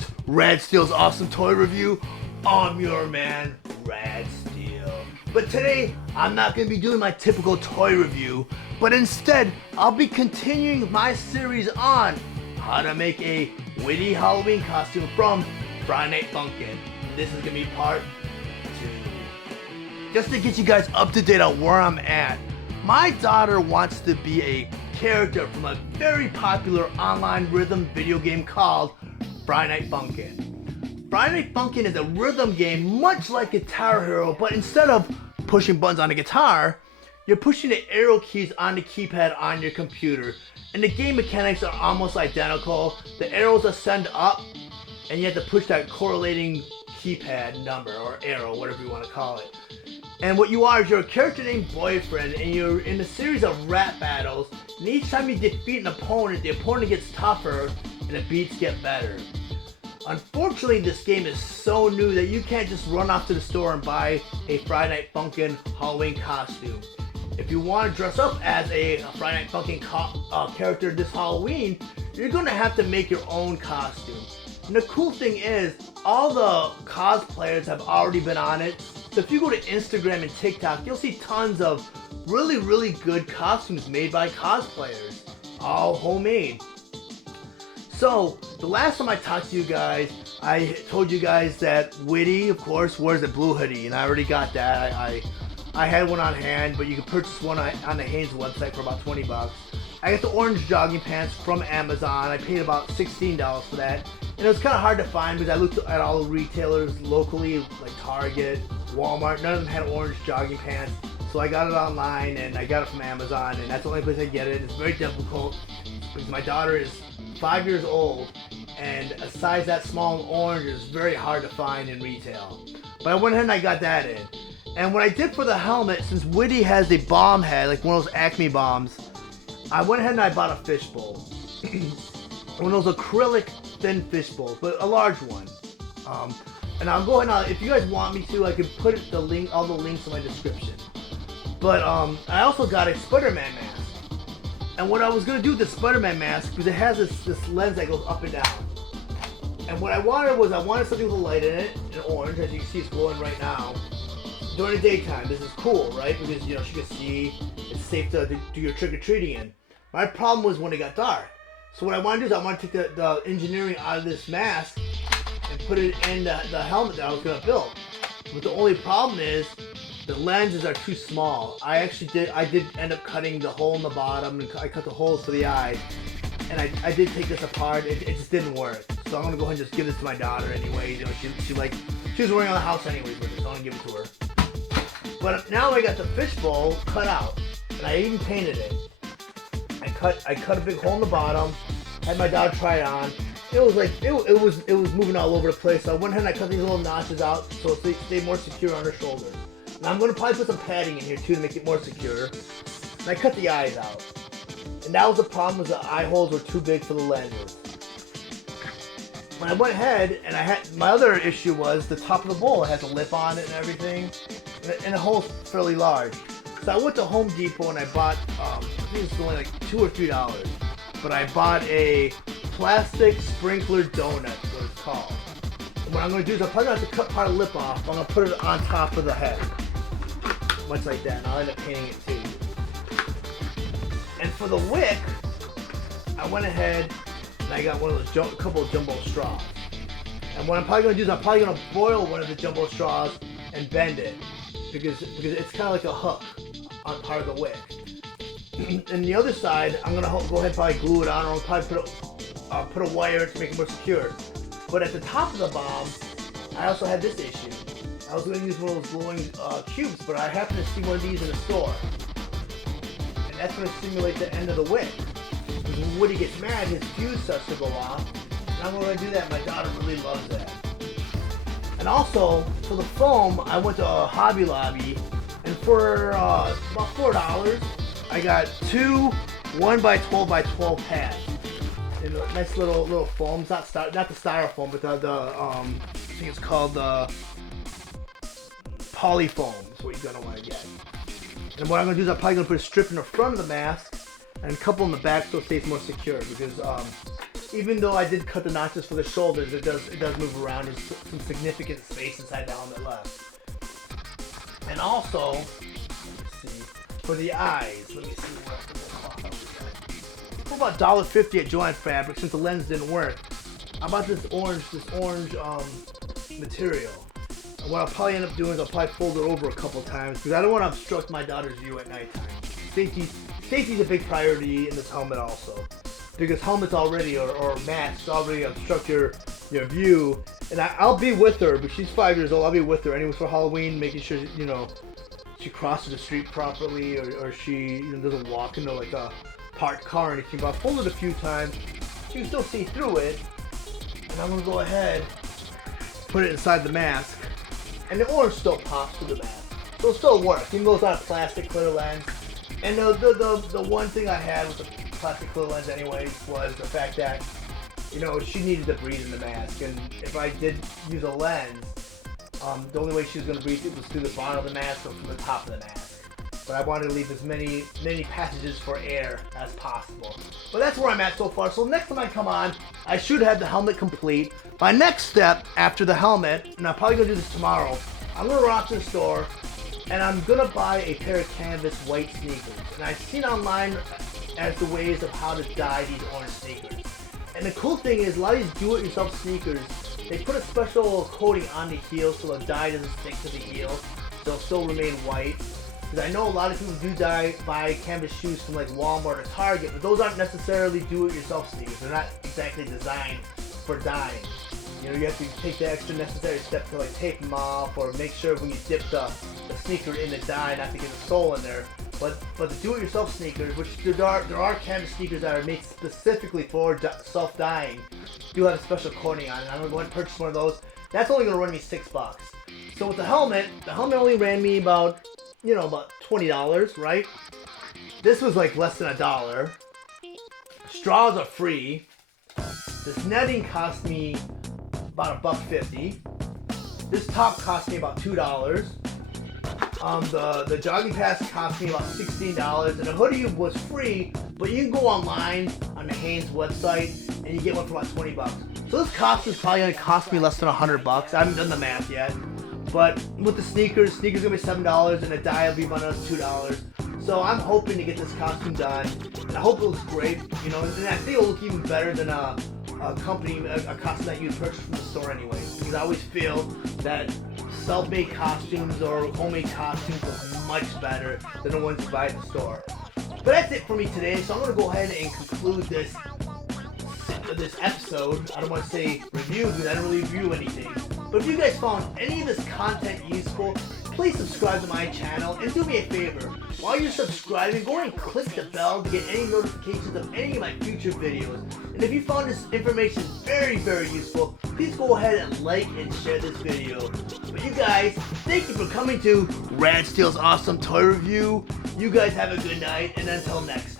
host, Rad Steele's Awesome Toy Review. I'm your man, Rad Steele. But today, I'm not going to be doing my typical toy review, but instead, I'll be continuing my series on how to make a Whitty Halloween costume from Friday Night Funkin. This is going to be part 2. Just to get you guys up to date on where I'm at, my daughter wants to be a character from a very popular online rhythm video game called Friday Night Funkin. Friday Night Funkin is a rhythm game much like Guitar Hero, but instead of pushing buttons on a guitar, you're pushing the arrow keys on the keypad on your computer. And the game mechanics are almost identical. The arrows ascend up, and you have to push that correlating keypad number or arrow, whatever you want to call it. And what you are is you're a character named Boyfriend, and you're in a series of rap battles, and each time you defeat an opponent, the opponent gets tougher and the beats get better. Unfortunately, this game is so new that you can't just run off to the store and buy a Friday Night Funkin' Halloween costume. If you want to dress up as a Friday Night Funkin' character this Halloween, you're going to have to make your own costume. And the cool thing is, all the cosplayers have already been on it. So if you go to Instagram and TikTok, you'll see tons of really good costumes made by cosplayers, all homemade. So the last time I talked to you guys, I told you guys that Whitty, of course, wears a blue hoodie, and I already got that. I had one on hand, but you can purchase one on the Hanes website for about 20 bucks. I got the orange jogging pants from Amazon. I paid about $16 for that. And it was kind of hard to find because I looked at all the retailers locally, like Target, Walmart. None of them had orange jogging pants. So I got it online and I got it from Amazon, and that's the only place I get it. It's very difficult because my daughter is 5 years old, and a size that small and orange is very hard to find in retail. But I went ahead and I got that in. And what I did for the helmet, since Whitty has a bomb head, like one of those Acme bombs, I went ahead and I bought a fishbowl. One of those acrylic thin fishbowls, but a large one. And I'll go ahead and if you guys want me to, I can put all the links in my description. But I also got a Spider-Man mask. And what I was gonna do with the Spider-Man mask, because it has this lens that goes up and down. And what I wanted was, I wanted something with a light in it, an orange, as you can see it's glowing right now. During the daytime, this is cool, right? Because she can see, it's safe to do your trick-or-treating in. My problem was when it got dark. So what I want to do is I want to take the engineering out of this mask and put it in the helmet that I was going to build. But the only problem is the lenses are too small. I did end up cutting the hole in the bottom, and I cut the holes for the eyes. And I did take this apart. It just didn't work. So I'm going to go ahead and just give this to my daughter anyway. She was wearing on the house anyways with it, so I'm going to give it to her. But now I got the fishbowl cut out, and I even painted it. I cut a big hole in the bottom, had my daughter try it on. It was like, it was moving all over the place. So I went ahead and I cut these little notches out so it stayed more secure on her shoulders. Now I'm going to probably put some padding in here too to make it more secure. And I cut the eyes out. And that was the problem, was the eye holes were too big for the lenses. When I went ahead, and my other issue was the top of the bowl has a lip on it and everything. And the hole's fairly large. So I went to Home Depot and I bought, I think it's only like $2 or $3, but I bought a plastic sprinkler donut, is what it's called. And what I'm going to do is I'm probably going to have to cut part of the lip off. I'm going to put it on top of the head. Much like that, and I'll end up painting it too. And for the wick, I went ahead and I got one of those couple of jumbo straws. And what I'm probably going to do is I'm probably going to boil one of the jumbo straws and bend it. Because it's kind of like a hook on part of the wick. And the other side, I'm gonna go ahead and probably glue it on, or I'll probably put a wire to make it more secure. But at the top of the bomb, I also had this issue. I was gonna use one of those glowing cubes, but I happened to see one of these in the store, and that's gonna simulate the end of the wick. When Woody gets mad, his fuse starts to go off, and I'm gonna do that. My daughter really loves that. And also, for the foam, I went to Hobby Lobby, and for about $4, I got two 1x12x12 pads. And nice little foams, not the styrofoam, but I think it's called the polyfoam is what you're gonna want to get. And what I'm gonna do is I'm probably gonna put a strip in the front of the mask and a couple in the back so it stays more secure, because Even though I did cut the notches for the shoulders, it does move around. There's some significant space inside the helmet left. And also, let's see, for the eyes, let me see what else is in the cloth. For about $1.50 at Joanne Fabric, since the lens didn't work, I bought this orange material. And what I'll probably end up doing is I'll probably fold it over a couple times because I don't want to obstruct my daughter's view at nighttime. Safety's a big priority in this helmet also. Because helmets already, or masks already obstruct your view. And I'll be with her, but she's 5 years old, I'll be with her anyways for Halloween, making sure, you know, she crosses the street properly, or she, you know, doesn't walk into like a parked car or anything. But I'll fold it a few times, you can still see through it. And I'm gonna go ahead, put it inside the mask. And the orange still pops through the mask. So it'll still work, even though it's not a plastic clear lens. And the one thing I had with the plastic clear lens anyways was the fact that, you know, she needed to breathe in the mask. And if I did use a lens, the only way she was going to breathe was through the bottom of the mask or from the top of the mask. But I wanted to leave as many passages for air as possible. But that's where I'm at so far. So next time I come on, I should have the helmet complete. My next step after the helmet, and I'm probably going to do this tomorrow, I'm going to run out to the store and I'm going to buy a pair of canvas white sneakers. And I've seen online as the ways of how to dye these orange sneakers. And the cool thing is a lot of these do-it-yourself sneakers, they put a special coating on the heel so the dye doesn't stick to the heel. They'll still remain white. Because I know a lot of people do buy canvas shoes from like Walmart or Target, but those aren't necessarily do-it-yourself sneakers. They're not exactly designed for dyeing. You know, you have to take the extra necessary step to like tape them off or make sure when you dip the sneaker in the dye not to get a sole in there. But the do-it-yourself sneakers, which there are canvas sneakers that are made specifically for self-dyeing, do have a special coating on it. I'm gonna go ahead and purchase one of those. That's only gonna run me $6. So with the helmet only ran me about $20, right? This was like less than $1. Straws are free. This netting cost me about $1.50. This top cost me about $2. The jogging pass cost me about $16, and the hoodie was free, but you can go online on the Hanes website and you get one for about $20. So this cost is probably gonna cost me less than $100. I haven't done the math yet. But with the sneakers gonna be $7 and the dye will be about another $2. So I'm hoping to get this costume done. And I hope it looks great, you know, and I think it'll look even better than a costume that you'd purchase from the store anyway. Because I always feel that self-made costumes or homemade costumes look much better than the ones you buy at the store. But that's it for me today, so I'm gonna go ahead and conclude this episode. I don't want to say review because I don't really review anything. But if you guys found any of this content useful, please subscribe to my channel and do me a favor. While you're subscribing, go ahead and click the bell to get any notifications of any of my future videos. And if you found this information very, very useful, please go ahead and like and share this video. But you guys, thank you for coming to Rad Steele's Awesome Toy Review. You guys have a good night, and until next time.